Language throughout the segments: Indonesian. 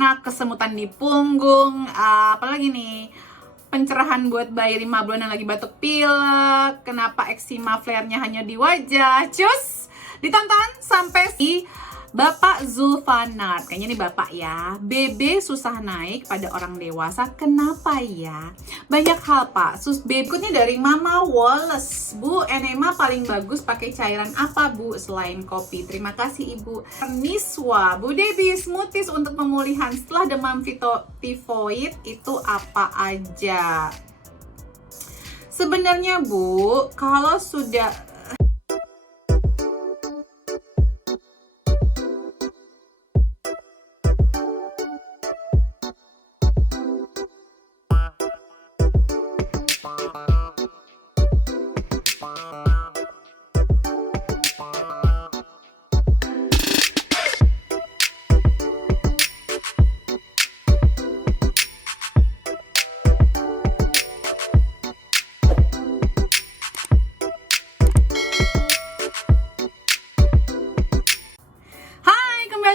anak, kesemutan di punggung, apalagi nih, pencerahan buat bayi 5 bulan yang lagi batuk pilek, kenapa eksima flare-nya hanya di wajah. Cus, ditonton sampai si Bapak Zulfanat, kayaknya nih bapak ya. BB susah naik pada orang dewasa, kenapa ya? Banyak hal pak. Berikutnya dari Mama Wallace. Bu, enema paling bagus pakai cairan apa bu selain kopi? Terima kasih ibu. Niswa, Bu Debbie, smoothies untuk pemulihan setelah demam tifoid itu apa aja? Sebenarnya bu, kalau sudah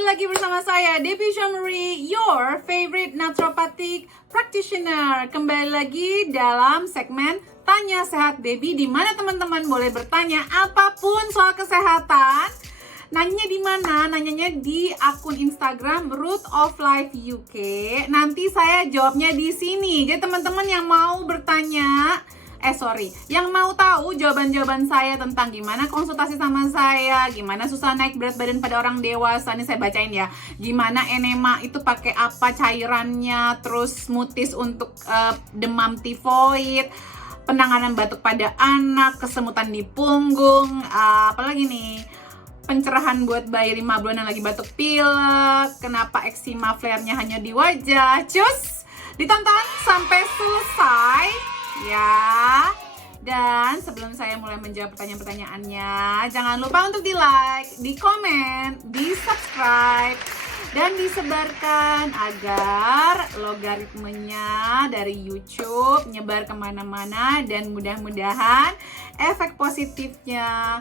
lagi bersama saya Debbie Jean-Marie, your favorite naturopathic practitioner. Kembali lagi dalam segmen Tanya Sehat Debbie, di mana teman-teman boleh bertanya apapun soal kesehatan. Nanyanya di mana? Nanyanya di akun Instagram Root of Life UK. Nanti saya jawabnya di sini. Jadi teman-teman yang mau bertanya, yang mau tahu jawaban-jawaban saya tentang gimana konsultasi sama saya, gimana susah naik berat badan pada orang dewasa, ini saya bacain ya. Gimana enema itu pakai apa cairannya, terus smoothies untuk demam tifoid, penanganan batuk pada anak, kesemutan di punggung, apalagi nih, pencerahan buat bayi 5 bulan yang lagi batuk pilek, kenapa eksima flare-nya hanya di wajah. Cus, ditonton sampai selesai ya. Dan sebelum saya mulai menjawab pertanyaan-pertanyaannya, jangan lupa untuk di-like, di-komen, di-subscribe, dan disebarkan agar logaritmenya dari YouTube nyebar kemana-mana, dan mudah-mudahan efek positifnya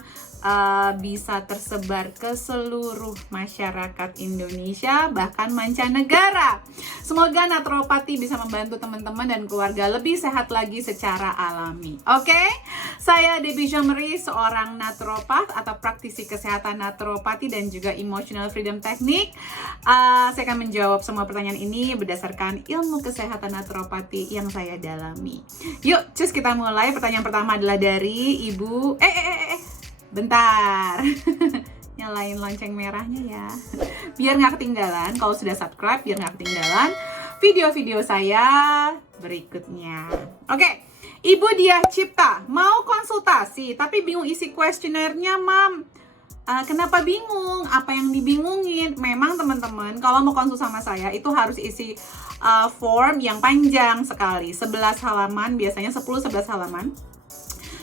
bisa tersebar ke seluruh masyarakat Indonesia, bahkan mancanegara. Semoga naturopati bisa membantu teman-teman dan keluarga lebih sehat lagi secara alami. Oke? Saya Debbie Jean-Marie, seorang naturopat atau praktisi kesehatan naturopati dan juga emotional freedom technique. Saya akan menjawab semua pertanyaan ini berdasarkan ilmu kesehatan naturopati yang saya dalami. Yuk, cus kita mulai. Pertanyaan pertama adalah dari Ibu bentar. Nyalain lonceng merahnya ya, biar nggak ketinggalan. Kalau sudah subscribe, biar nggak ketinggalan video-video saya berikutnya. Oke, Ibu Diah Cipta, mau konsultasi tapi bingung isi kuesionernya, Mam. Kenapa bingung? Apa yang dibingungin? Memang teman-teman, kalau mau konsul sama saya itu harus isi form yang panjang sekali, 11 halaman, biasanya 10-11 halaman.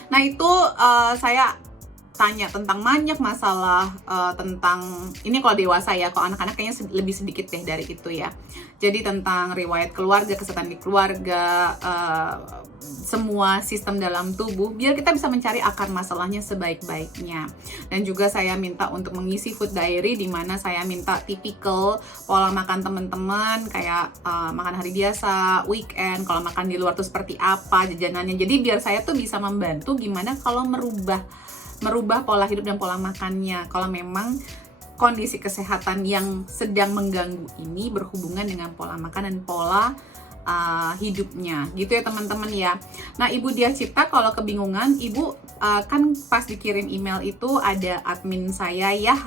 Nah itu saya tanya tentang banyak masalah, tentang ini kalau dewasa ya, kalau anak-anak kayaknya lebih sedikit deh dari itu ya. Jadi tentang riwayat keluarga, kesehatan di keluarga, semua sistem dalam tubuh, biar kita bisa mencari akar masalahnya sebaik-baiknya. Dan juga saya minta untuk mengisi food diary, di mana saya minta tipikal pola makan teman-teman, kayak makan hari biasa, weekend, kalau makan di luar tuh seperti apa jajanannya. Jadi biar saya tuh bisa membantu gimana kalau merubah pola hidup dan pola makannya kalau memang kondisi kesehatan yang sedang mengganggu ini berhubungan dengan pola makan dan pola hidupnya, gitu ya teman-teman ya. Nah Ibu Diah Cipta, kalau kebingungan Ibu kan pas dikirim email itu ada admin saya ya,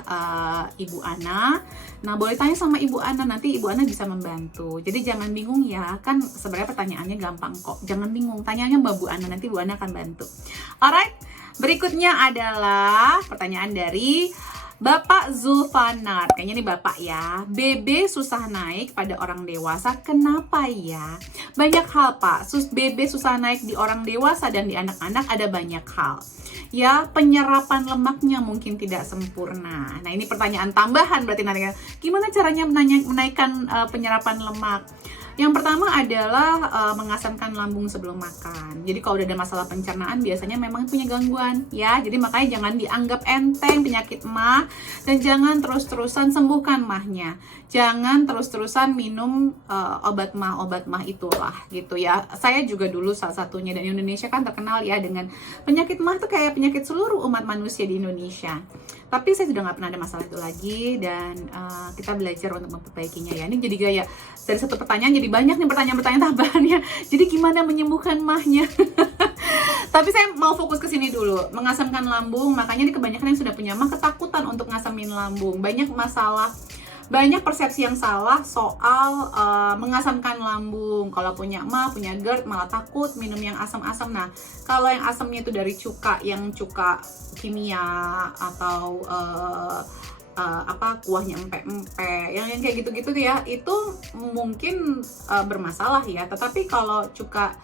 Ibu Ana. Nah boleh tanya sama Ibu Ana, nanti Ibu Ana bisa membantu. Jadi jangan bingung ya, kan sebenarnya pertanyaannya gampang kok. Jangan bingung, tanyanya Mbak Bu Ana, nanti Bu Ana akan bantu. Alright, berikutnya adalah pertanyaan dari Bapak Zulfanat, kayaknya nih bapak ya. BB susah naik pada orang dewasa, kenapa ya? Banyak hal pak, BB susah naik di orang dewasa dan di anak-anak ada banyak hal. Ya, penyerapan lemaknya mungkin tidak sempurna. Nah ini pertanyaan tambahan berarti nanti, gimana caranya menaikkan penyerapan lemak? Yang pertama adalah mengasamkan lambung sebelum makan. Jadi kalau udah ada masalah pencernaan biasanya memang punya gangguan ya. Jadi makanya jangan dianggap enteng penyakit MAH dan jangan terus-terusan sembuhkan MAH-nya. Jangan terus-terusan minum obat MAH itulah gitu ya. Saya juga dulu salah satunya, dan Indonesia kan terkenal ya dengan penyakit MAH tuh kayak penyakit seluruh umat manusia di Indonesia. Tapi saya sudah nggak pernah ada masalah itu lagi, dan kita belajar untuk memperbaikinya ya. Ini jadi gaya dari satu pertanyaan jadi banyak nih pertanyaan-pertanyaan tambahannya. Jadi gimana menyembuhkan MAH-nya? Tapi saya mau fokus ke sini dulu, mengasamkan lambung. Makanya ini kebanyakan yang sudah punya MAH ketakutan untuk ngasamin lambung. Banyak masalah, banyak persepsi yang salah soal mengasamkan lambung. Kalau punya MAH, punya GERD, malah takut minum yang asam-asam. Nah, kalau yang asamnya itu dari cuka, yang cuka kimia atau kuahnya empek-empek, yang kayak gitu-gitu tuh ya, itu mungkin bermasalah ya. Tetapi kalau cuka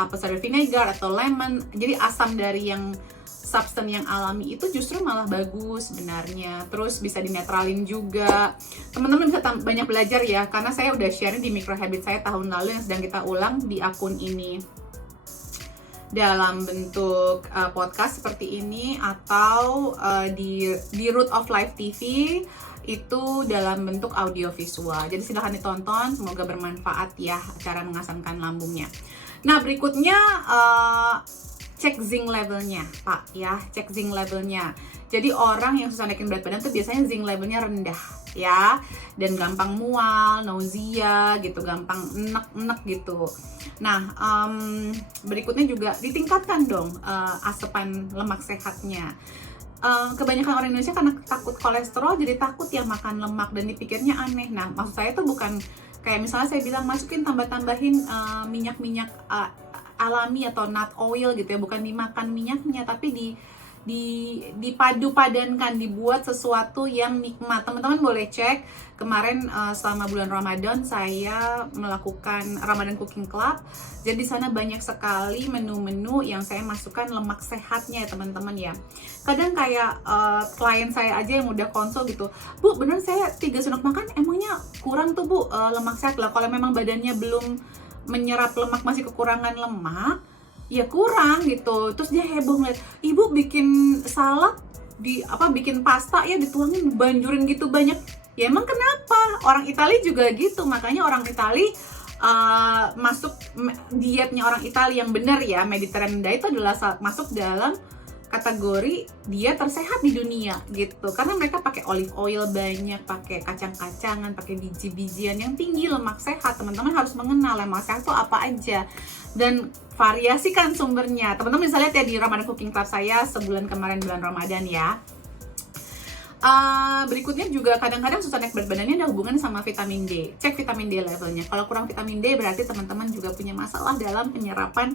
apple cider vinegar atau lemon, jadi asam dari yang substan yang alami itu justru malah bagus sebenarnya. Terus bisa dinetralin juga. Teman-teman bisa banyak belajar ya, karena saya udah sharing di micro habit saya tahun lalu yang sedang kita ulang di akun ini dalam bentuk podcast seperti ini, atau di Root of Life TV itu dalam bentuk audio visual. Jadi silahkan ditonton, semoga bermanfaat ya cara mengasamkan lambungnya. Nah, berikutnya cek zinc levelnya, Pak ya, cek zinc levelnya. Jadi orang yang susah naikin berat badan tuh biasanya zinc levelnya rendah ya, dan gampang mual, nausea gitu, gampang enek-enek gitu. Nah, berikutnya juga ditingkatkan dong asupan lemak sehatnya. Kebanyakan orang Indonesia karena takut kolesterol jadi takut ya makan lemak, dan dipikirnya aneh. Nah, maksud saya tuh bukan kayak misalnya saya bilang masukin tambah-tambahin minyak-minyak alami atau nut oil gitu ya, bukan dimakan minyaknya, tapi dipadu-padankan, dibuat sesuatu yang nikmat. Teman-teman boleh cek kemarin selama bulan Ramadan saya melakukan Ramadan Cooking Club. Jadi di sana banyak sekali menu-menu yang saya masukkan lemak sehatnya ya teman-teman ya. Kadang kayak klien saya aja yang udah konsul gitu, Bu beneran saya 3 sendok makan emangnya kurang tuh Bu lemak sehat. Lah kalau memang badannya belum menyerap lemak, masih kekurangan lemak, ya kurang gitu. Terus dia heboh ngeliat, Ibu bikin salad, bikin pasta ya dituangin, banjurin gitu banyak. Ya emang kenapa? Orang Itali juga gitu. Makanya orang Itali masuk dietnya orang Itali yang benar ya, Mediterranean diet itu adalah masuk dalam kategori diet tersehat di dunia gitu. Karena mereka pakai olive oil banyak, pakai kacang-kacangan, pakai biji-bijian yang tinggi lemak sehat. Teman-teman harus mengenal lemak sehat itu apa aja dan variasikan sumbernya. Teman-teman bisa lihat ya di Ramadan Cooking Club saya sebulan kemarin, bulan Ramadan ya. Berikutnya juga kadang-kadang susah naik berat badannya ada hubungan sama vitamin D. Cek vitamin D levelnya. Kalau kurang vitamin D berarti teman-teman juga punya masalah dalam penyerapan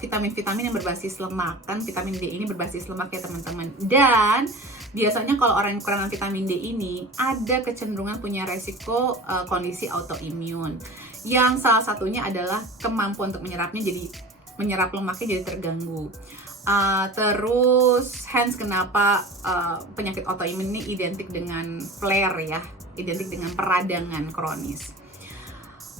vitamin-vitamin yang berbasis lemak. Kan vitamin D ini berbasis lemak ya teman-teman. Dan biasanya kalau orang yang kekurangan vitamin D ini ada kecenderungan punya resiko kondisi autoimun. Yang salah satunya adalah kemampuan untuk menyerap lemaknya jadi terganggu. Terus hence kenapa penyakit autoimun ini identik dengan flare ya, identik dengan peradangan kronis.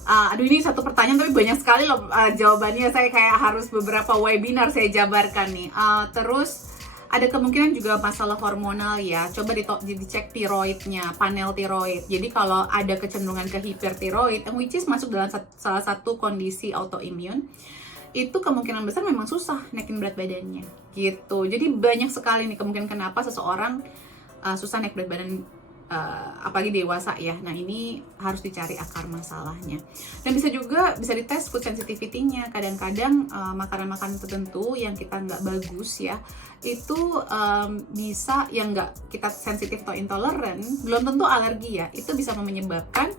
Aduh ini satu pertanyaan tapi banyak sekali loh jawabannya, saya kayak harus beberapa webinar saya jabarkan nih. Terus ada kemungkinan juga masalah hormonal ya, coba dicek tiroidnya, panel tiroid. Jadi kalau ada kecenderungan ke hipertiroid, which is masuk dalam salah satu kondisi autoimun, itu kemungkinan besar memang susah naikin berat badannya gitu. Jadi banyak sekali nih kemungkinan kenapa seseorang susah naik berat badan, apalagi dewasa ya. Nah ini harus dicari akar masalahnya. Dan bisa dites food sensitivity-nya. Kadang-kadang makanan-makanan tertentu yang kita nggak bagus ya, itu bisa yang nggak kita sensitif atau intoleran, belum tentu alergi ya, itu bisa menyebabkan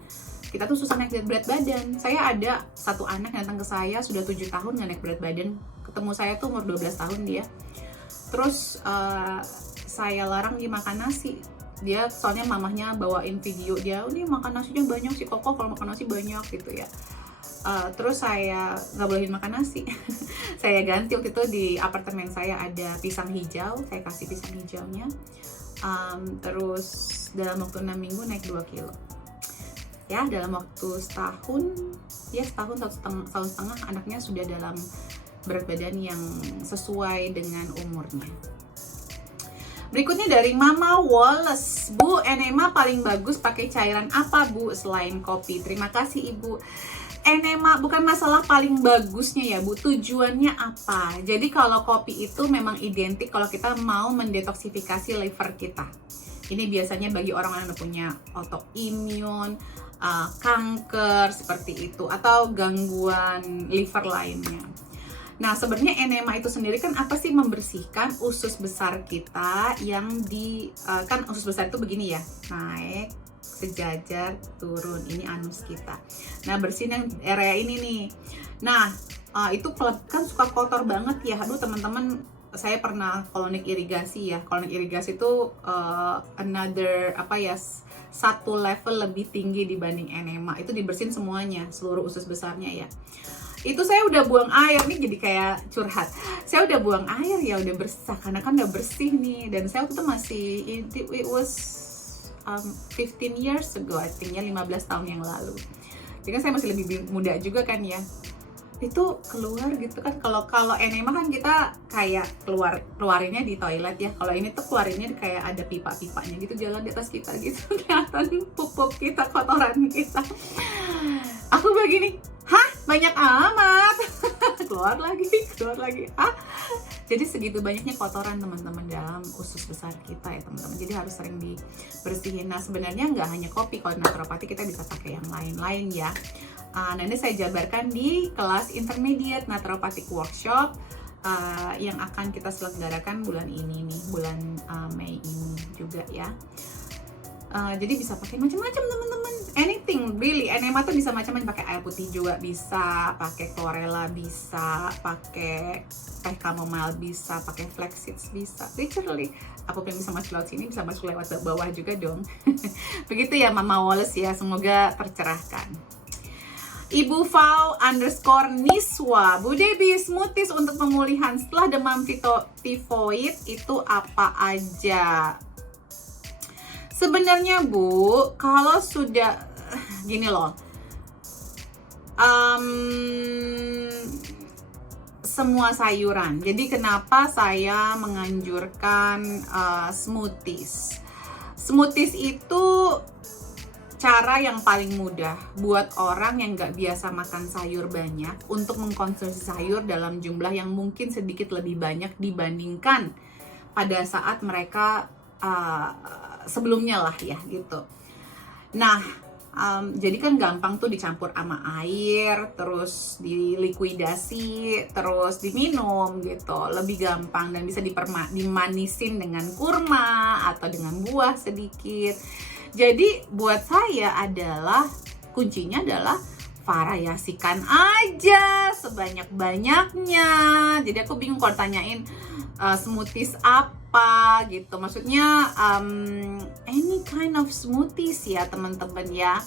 kita tuh susah naik berat badan. Saya ada satu anak yang datang ke saya sudah 7 tahun nggak naik berat badan. Ketemu saya tuh umur 12 tahun dia. Terus saya larang dia makan nasi. Dia soalnya mamahnya bawain video dia, ini makan nasinya banyak sih Koko, kalau makan nasi banyak gitu ya. Terus saya nggak bolehin makan nasi. Saya ganti, waktu itu di apartemen saya ada pisang hijau, saya kasih pisang hijaunya. Terus dalam waktu 6 minggu naik 2 kilo. ya, dalam waktu setahun, ya setahun, tahun setengah anaknya sudah dalam berat badan yang sesuai dengan umurnya. Berikutnya dari Mama Wallace, Bu, enema paling bagus pakai cairan apa Bu selain kopi? Terima kasih Ibu. Enema bukan masalah paling bagusnya ya Bu, tujuannya apa? Jadi kalau kopi itu memang identik kalau kita mau mendetoksifikasi liver kita. Ini biasanya bagi orang-orang yang punya autoimun, kanker seperti itu, atau gangguan liver lainnya. Nah, sebenarnya enema itu sendiri kan apa sih? Membersihkan usus besar kita yang kan usus besar itu begini ya, naik sejajar turun, ini anus kita. Nah, bersihin yang area ini nih. Nah, itu kan suka kotor banget ya. Aduh teman-teman, saya pernah kolonik irigasi ya. Kolonik irigasi itu another satu level lebih tinggi dibanding enema. Itu dibersihin semuanya, seluruh usus besarnya ya. Itu saya udah buang air nih, jadi kayak curhat. Saya udah buang air ya, udah bersih karena kan udah bersih nih. Dan saya waktu itu masih it was 15 years ago, I think ya, 15 tahun yang lalu. Jadi kan saya masih lebih muda juga kan ya. Itu keluar gitu kan, kalau enema kan kita kayak keluarinnya di toilet ya. Kalau ini tuh keluarinnya kayak ada pipa-pipanya gitu jalan di atas kita gitu, kelihatan pupuk kita, kotoran kita. Aku begini, hah, banyak amat. keluar lagi. Jadi segitu banyaknya kotoran teman-teman dalam usus besar kita ya teman-teman. Jadi harus sering dibersihin. Nah, sebenarnya nggak hanya kopi, kalau naturopati kita bisa pakai yang lain-lain ya. Nanti saya jabarkan di kelas intermediate naturopathic workshop yang akan kita selenggarakan bulan ini nih, bulan Mei ini juga ya. Jadi bisa pakai macam-macam teman-teman, anything really. Enema tuh bisa macam-macam, pakai air putih juga bisa, pakai chlorella bisa, pakai teh chamomile bisa, pakai flaxseeds bisa. Literally apapun yang bisa masuk lewat sini bisa masuk lewat bawah juga dong. Begitu ya Mama Wallace ya, semoga tercerahkan. Ibu Fau_Niswa, Bu Debbie, smoothies untuk pemulihan setelah demam tifoid itu apa aja? Sebenarnya Bu, kalau sudah gini loh, semua sayuran. Jadi kenapa saya menganjurkan smoothies? Smoothies itu cara yang paling mudah buat orang yang nggak biasa makan sayur banyak untuk mengkonsumsi sayur dalam jumlah yang mungkin sedikit lebih banyak dibandingkan pada saat mereka sebelumnya lah ya gitu. Nah, jadi kan gampang tuh dicampur sama air, terus dilikuidasi, terus diminum gitu. Lebih gampang dan bisa dimanisin dengan kurma atau dengan buah sedikit. Jadi buat saya adalah kuncinya adalah variasikan aja sebanyak-banyaknya. Jadi aku bingung kalau tanyain smoothies apa gitu. Maksudnya any kind of smoothies ya teman-teman ya.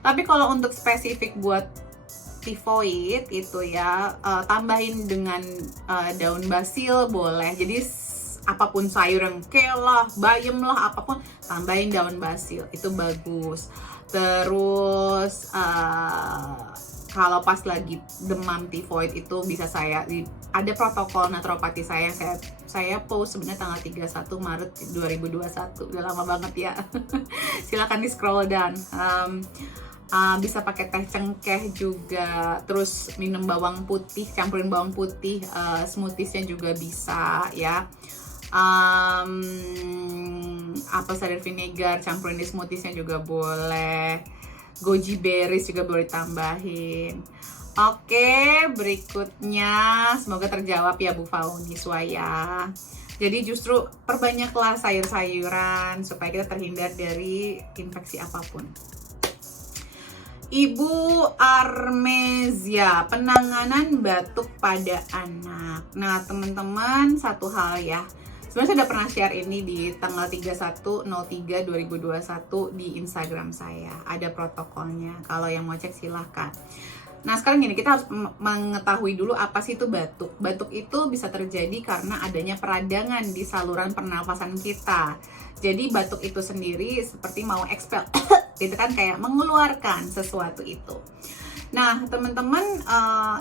Tapi kalau untuk spesifik buat tifoid itu ya, tambahin dengan daun basil boleh. Jadi apapun sayur yang kelah, bayam lah, apapun tambahin daun basil, itu bagus. Terus kalau pas lagi demam tifoid itu bisa ada protokol naturopati saya post sebenarnya tanggal 31 Maret 2021, udah lama banget ya. Silakan di scroll down. Bisa pakai teh cengkeh juga, terus minum bawang putih, campurin bawang putih, smoothiesnya juga bisa ya. Apple cider vinegar campurin di smoothiesnya juga boleh. Goji berries juga boleh tambahin. Oke, berikutnya semoga terjawab ya Bu Fau_Niswa ya. Jadi justru perbanyaklah sayur-sayuran supaya kita terhindar dari infeksi apapun. Ibu Armezia, penanganan batuk pada anak. Nah teman-teman, satu hal ya, sebenarnya saya udah pernah share ini di tanggal 31/03/2021 di Instagram saya. Ada protokolnya, kalau yang mau cek silahkan. Nah sekarang gini, kita harus mengetahui dulu apa sih itu batuk. Batuk itu bisa terjadi karena adanya peradangan di saluran pernapasan kita. Jadi batuk itu sendiri seperti mau expel Itu kan kayak mengeluarkan sesuatu itu. Nah, teman-teman,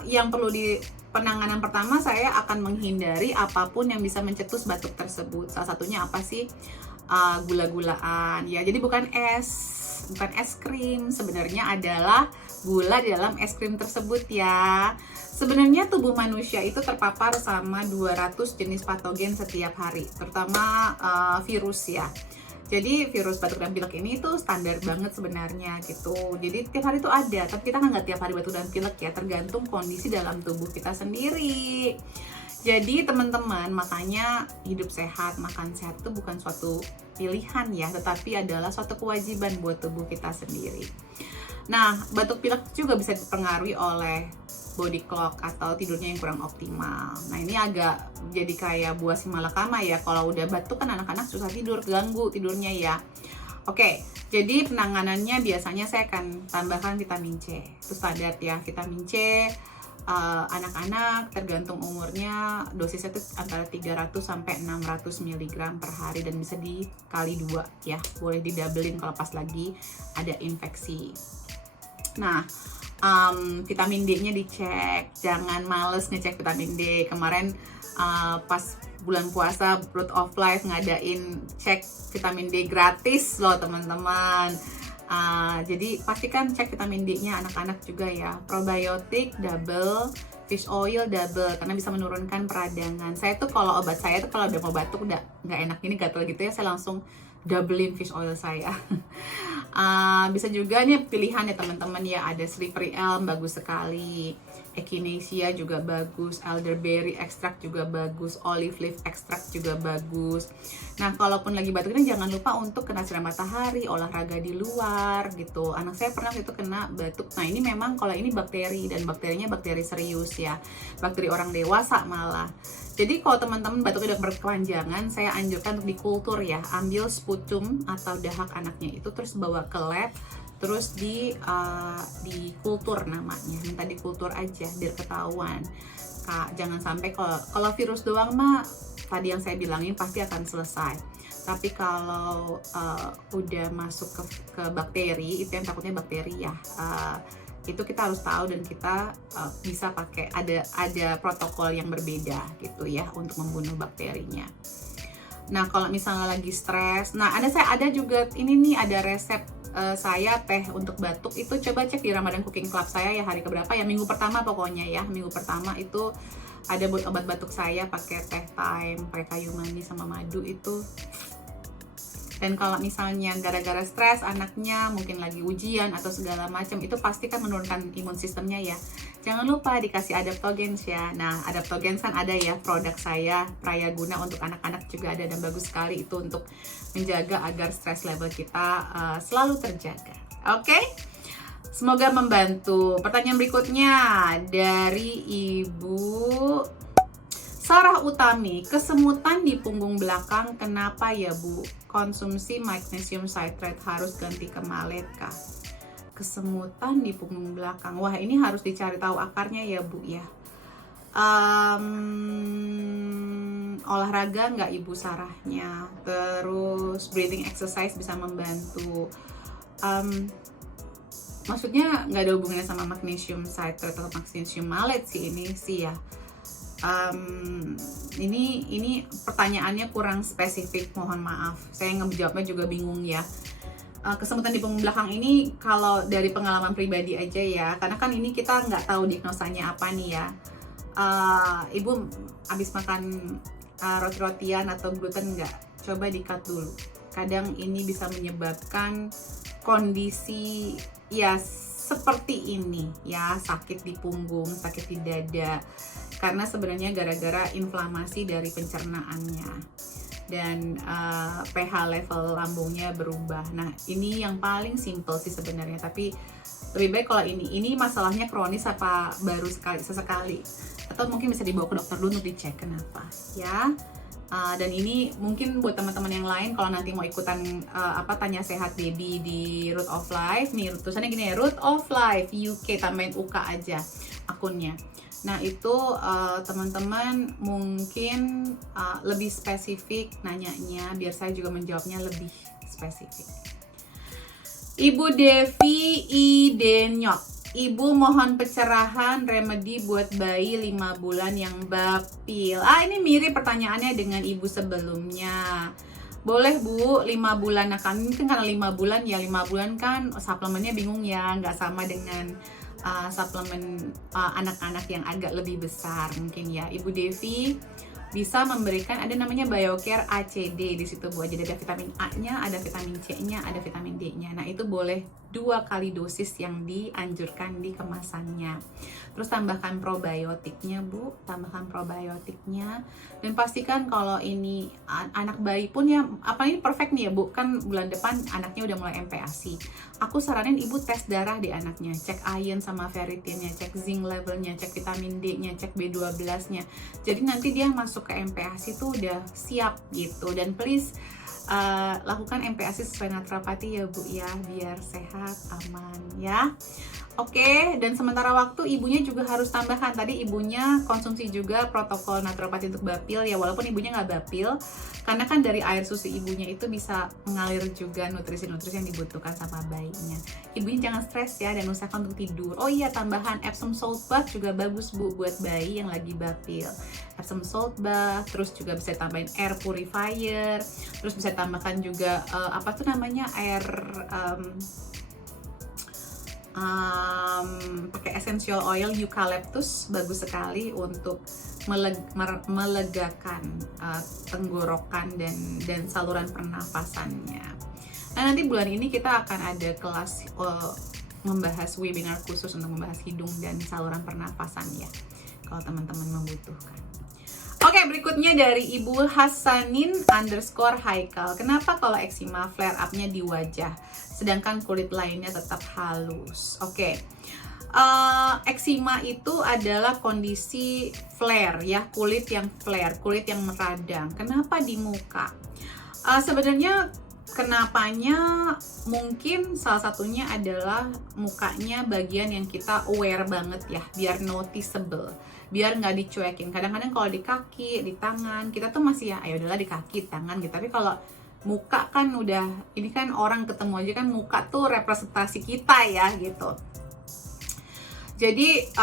yang perlu di penanganan pertama, saya akan menghindari apapun yang bisa mencetus batuk tersebut. Salah satunya apa sih? Gula-gulaan ya. Jadi bukan es krim, sebenarnya adalah gula di dalam es krim tersebut ya. Sebenarnya tubuh manusia itu terpapar sama 200 jenis patogen setiap hari, terutama virus ya. Jadi virus batuk dan pilek ini tuh standar banget sebenarnya gitu. Jadi tiap hari tuh ada, tapi kita kan nggak tiap hari batuk dan pilek ya, tergantung kondisi dalam tubuh kita sendiri. Jadi teman-teman, makanya hidup sehat, makan sehat itu bukan suatu pilihan ya, tetapi adalah suatu kewajiban buat tubuh kita sendiri. Nah, batuk pilek juga bisa dipengaruhi oleh body clock atau tidurnya yang kurang optimal. Nah, ini agak jadi kayak buah si malakama ya. Kalau udah batuk kan anak-anak susah tidur, ganggu tidurnya ya. Oke, jadi penanganannya biasanya saya akan tambahkan vitamin C. Itu standar ya, vitamin C. Anak-anak tergantung umurnya dosisnya itu antara 300 sampai 600 mg per hari dan bisa dikali 2 ya. Boleh didoublein kalau pas lagi ada infeksi. Nah, vitamin D-nya dicek, jangan males ngecek vitamin D. Kemarin pas bulan puasa Root of Life ngadain cek vitamin D gratis loh teman-teman. Jadi pastikan cek vitamin D-nya anak-anak juga ya. Probiotik double, fish oil double, karena bisa menurunkan peradangan. Saya tuh kalau obat saya tuh kalau udah mau batuk udah nggak enak ini gatal gitu ya, saya langsung doublein fish oil saya. Bisa juga nih pilihan ya teman-teman ya, ada slippery elm bagus sekali, echinacea juga bagus, elderberry extract juga bagus, olive leaf extract juga bagus. Nah, kalaupun lagi batuk ini jangan lupa untuk kena sinar matahari, olahraga di luar gitu. Anak saya pernah itu kena batuk. Nah, ini memang kalau ini bakteri dan bakterinya bakteri serius ya, bakteri orang dewasa malah. Jadi kalau teman-teman batuk udah berkepanjangan, saya anjurkan untuk dikultur ya. Ambil sputum atau dahak anaknya itu terus bawa ke lab, terus dikultur namanya. Minta dikultur aja biar ketahuan. Jangan sampai kalau virus doang mah tadi yang saya bilangin pasti akan selesai. Tapi kalau udah masuk ke bakteri, itu yang takutnya bakteri ya. Itu kita harus tahu dan kita bisa pakai ada protokol yang berbeda gitu ya untuk membunuh bakterinya. Nah, kalau misalnya lagi stres, nah ada juga ini nih, ada resep saya teh untuk batuk itu, coba cek di Ramadan Cooking Club saya ya, hari keberapa ya, minggu pertama pokoknya ya, minggu pertama itu ada buat obat batuk saya pakai teh thyme, pakai kayu manis sama madu itu. Dan kalau misalnya gara-gara stres anaknya mungkin lagi ujian atau segala macam, itu pasti kan menurunkan imun sistemnya ya. Jangan lupa dikasih adaptogens ya. Nah, adaptogens kan ada ya, produk saya Prayaguna untuk anak-anak juga ada dan bagus sekali itu untuk menjaga agar stres level kita selalu terjaga. Oke? Semoga membantu. Pertanyaan berikutnya dari Ibu Sarah Utami, kesemutan di punggung belakang kenapa ya Bu? Konsumsi magnesium citrate harus ganti ke malet kah? Kesemutan di punggung belakang, wah ini harus dicari tahu akarnya ya Bu ya. Olahraga nggak Ibu Sarahnya? Terus breathing exercise bisa membantu. Maksudnya nggak ada hubungannya sama magnesium citrate atau magnesium malet sih ini sih ya. Ini pertanyaannya kurang spesifik, mohon maaf. Saya ngejawabnya juga bingung ya. Kesemutan di punggung belakang ini kalau dari pengalaman pribadi aja ya, karena kan ini kita nggak tahu diagnosanya apa nih ya. Ibu habis makan roti-rotian atau gluten nggak? Coba di-cut dulu. Kadang ini bisa menyebabkan kondisi ya seperti ini ya, sakit di punggung, sakit di dada, karena sebenarnya gara-gara inflamasi dari pencernaannya dan pH level lambungnya berubah. Nah, ini yang paling simple sih sebenarnya, tapi lebih baik kalau ini masalahnya kronis apa baru sesekali, atau mungkin bisa dibawa ke dokter dulu untuk dicek kenapa ya. Dan ini mungkin buat teman-teman yang lain kalau nanti mau ikutan tanya sehat baby di Root of Life nih, tulisannya gini ya, Root of Life UK, tambahin UK aja akunnya. Nah itu teman-teman mungkin lebih spesifik nanyanya, biar saya juga menjawabnya lebih spesifik. Ibu Devi Idenyok. Ibu mohon pencerahan remedi buat bayi 5 bulan yang bapil. Ini mirip pertanyaannya dengan ibu sebelumnya. Boleh Bu, 5 bulan. Nah kan ini kan karena 5 bulan ya, 5 bulan kan suplemennya bingung ya, nggak sama dengan suplemen anak-anak yang agak lebih besar mungkin ya. Ibu Devi bisa memberikan, ada namanya BioCare ACD di situ Bu. Jadi ada vitamin A-nya, ada vitamin C-nya, ada vitamin D-nya. Nah, itu boleh 2 kali dosis yang dianjurkan di kemasannya. Terus tambahkan probiotiknya Bu, tambahkan probiotiknya, dan pastikan kalau ini anak bayi pun ya, apa ini perfect nih ya Bu, kan bulan depan anaknya udah mulai MPASI. Aku saranin ibu tes darah di anaknya, cek iron sama ferritinnya, cek zinc levelnya, cek vitamin D-nya, cek B12-nya. Jadi nanti dia masuk ke MPASI tuh udah siap gitu. Dan please lakukan MPASI sesuai naturopati ya Bu ya, biar sehat, aman ya. Oke, dan sementara waktu ibunya juga harus tambahkan, tadi ibunya konsumsi juga protokol naturopati untuk bapil ya, walaupun ibunya nggak bapil, karena kan dari air susu ibunya itu bisa mengalir juga nutrisi-nutrisi yang dibutuhkan sama bayinya. Ibunya jangan stres ya, dan usahakan untuk tidur. Oh iya, tambahan Epsom salt bath juga bagus Bu buat bayi yang lagi bapil. Epsom salt bath, terus juga bisa tambahin air purifier, terus bisa tambahkan juga apa tuh namanya, air pakai essential oil eucalyptus, bagus sekali untuk melegakan tenggorokan dan saluran pernafasannya. Nah, nanti bulan ini kita akan ada kelas membahas webinar khusus untuk membahas hidung dan saluran pernafasan ya, kalau teman-teman membutuhkan. Oke, berikutnya dari Ibu Hasanin_Haikal. Kenapa kalau eksima flare up-nya di wajah, sedangkan kulit lainnya tetap halus? Oke, eksima itu adalah kondisi flare ya, kulit yang flare, kulit yang meradang. Kenapa di muka? Sebenarnya kenapanya mungkin salah satunya adalah mukanya bagian yang kita aware banget ya, biar noticeable, biar nggak dicuekin. Kadang-kadang kalau di kaki, di tangan, kita tuh masih ya, ayo udahlah di kaki, tangan gitu. Tapi kalau muka kan udah, ini kan orang ketemu aja kan, muka tuh representasi kita ya gitu. Jadi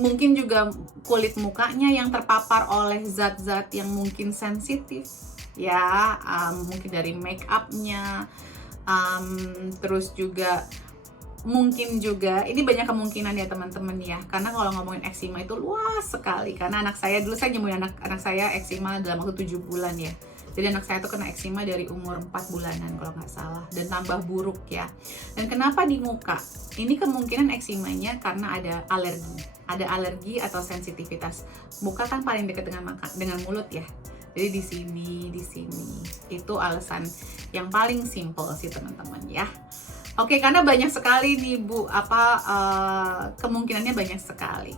mungkin juga kulit mukanya yang terpapar oleh zat-zat yang mungkin sensitif ya, mungkin dari make up-nya, terus juga mungkin juga ini banyak kemungkinan ya teman-teman ya, karena kalau ngomongin eksima itu luas sekali. Karena anak saya dulu, saya nyembuhin anak saya eksima dalam waktu 7 bulan ya. Jadi anak saya tuh kena eksima dari umur 4 bulanan kalau nggak salah, dan tambah buruk ya. Dan kenapa di muka? Ini kemungkinan eksimanya karena ada alergi atau sensitivitas. Muka kan paling dekat dengan mulut ya. Jadi di sini itu alasan yang paling simple sih teman-teman ya. Oke, karena banyak sekali nih Bu, kemungkinannya banyak sekali.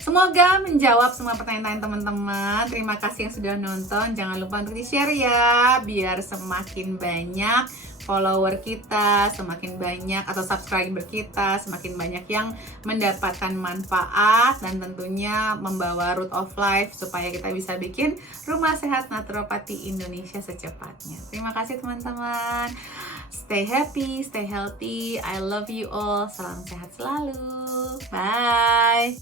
Semoga menjawab semua pertanyaan teman-teman. Terima kasih yang sudah nonton. Jangan lupa untuk di-share ya, biar semakin banyak follower kita, semakin banyak atau subscriber kita, semakin banyak yang mendapatkan manfaat, dan tentunya membawa Root of Life supaya kita bisa bikin rumah sehat naturopati Indonesia secepatnya. Terima kasih teman-teman. Stay happy, stay healthy. I love you all. Salam sehat selalu. Bye.